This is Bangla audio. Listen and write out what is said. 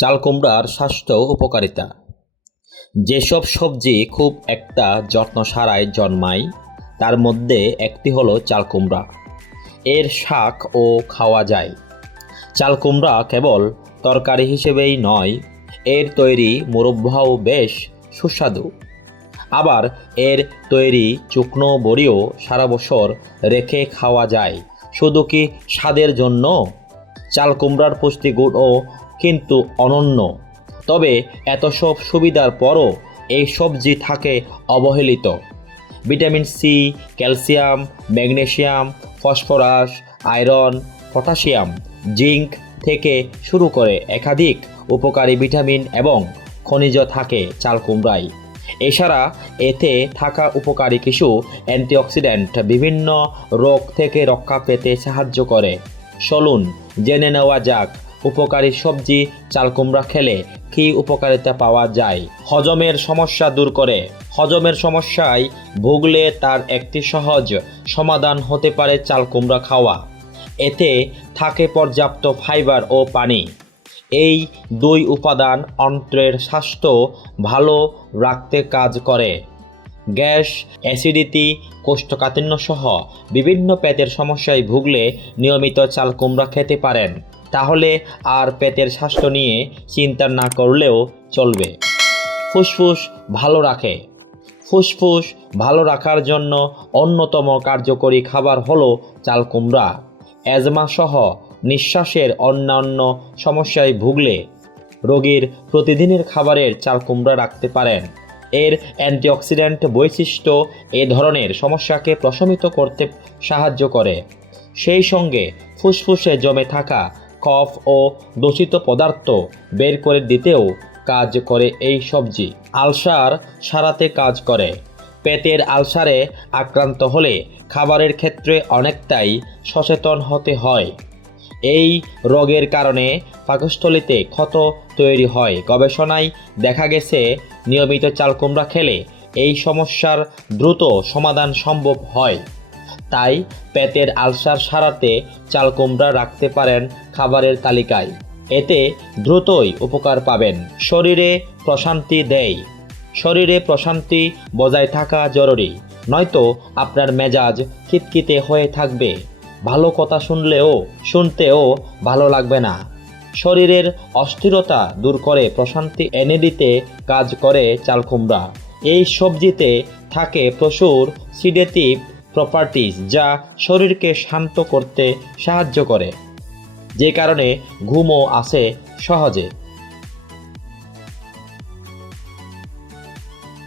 চাল কুমড়ার স্বাস্থ্য উপকারিতা। যেসব সবজি খুব একটা যত্ন ছাড়াই জন্মায় তার মধ্যে একটি হলো চাল কুমড়া। এর শাক ও খাওয়া যায়। চাল কুমড়া কেবল তরকারি হিসেবেই নয়, এর তৈরি মুরব্বাও বেশ সুস্বাদু। আবার এর তৈরি শুকনো বড়িও সারা বছর রেখে খাওয়া যায়। শুধু কি স্বাদের জন্য? চাল কুমড়ার পুষ্টিগুণও কিন্তু অনন্য। তবে এত সব সুবিধার পরও এই সবজি থাকে অবহেলিত। Vitamin C, calcium, magnesium, phosphorus, iron, potassium, zinc থেকে শুরু করে একাধিক উপকারী ভিটামিন এবং খনিজ থাকে চাল কুমড়ায়। এছাড়া এতে থাকা উপকারী কিছু অ্যান্টিঅক্সিডেন্ট বিভিন্ন রোগ থেকে রক্ষা পেতে সাহায্য করে। চলুন জেনে নেওয়া যাক উপকারী সবজি চাল কুমড়া খেলে কী উপকারিতা পাওয়া যায়। হজমের সমস্যা দূর করে। হজমের সমস্যায় ভুগলে তার একটি সহজ সমাধান হতে পারে চাল কুমড়া খাওয়া। এতে থাকে পর্যাপ্ত ফাইবার ও পানি। এই দুই উপাদান অন্ত্রের স্বাস্থ্য ভালো রাখতে কাজ করে। গ্যাস, অ্যাসিডিটি, কোষ্ঠকাঠিন্য সহ বিভিন্ন পেটের সমস্যায় ভুগলে নিয়মিত চাল কুমড়া খেতে পারেন। তাহলে আর পেটের স্বাস্থ্য নিয়ে চিন্তা না করলেও চলবে। ফুসফুস ভালো রাখে। ফুসফুস ভালো রাখার জন্য অন্যতম কার্যকরী খাবার হলো চাল কুমড়া। অ্যাজমা সহ নিঃশ্বাসের অন্যান্য সমস্যায় ভুগলে রোগীর প্রতিদিনের খাবারের চাল কুমড়া রাখতে পারেন। এর অ্যান্টিঅক্সিডেন্ট বৈশিষ্ট্য এ ধরনের সমস্যাকে প্রশমিত করতে সাহায্য করে। সেই সঙ্গে ফুসফুসে জমে থাকা কফ ও দূষিত পদার্থ বের করে দিতেও কাজ করে এই সবজি। আলসার সারাতে কাজ করে। পেটের আলসারে আক্রান্ত হলে খাবারের ক্ষেত্রে অনেকটাই সচেতন হতে হয়। এই রোগের কারণে পাকস্থলীতে ক্ষত তৈরি হয়। গবেষণায় দেখা গেছে নিয়মিত চাল কুমড়া খেলে এই সমস্যার দ্রুত সমাধান সম্ভব হয়। তাই পেটের আলসার সারাতে চাল কুমড়া রাখতে পারেন খাবারের তালিকায়। এতে দ্রুতই উপকার পাবেন। শরীরে প্রশান্তি দেয়। শরীরে প্রশান্তি বজায় থাকা জরুরি, নয়তো আপনার মেজাজ খিটখিটে হয়ে থাকবে। ভালো কথা শুনতেও ভালো লাগবে না। শরীরের অস্থিরতা দূর করে প্রশান্তি এনে দিতে কাজ করে চাল কুমড়া। এই সবজিতে থাকে প্রচুর সিডেটিভ প্রপার্টিজ, যা শরীরকে শান্ত করতে সাহায্য করে, যে কারণে ঘুমও আসে সহজে।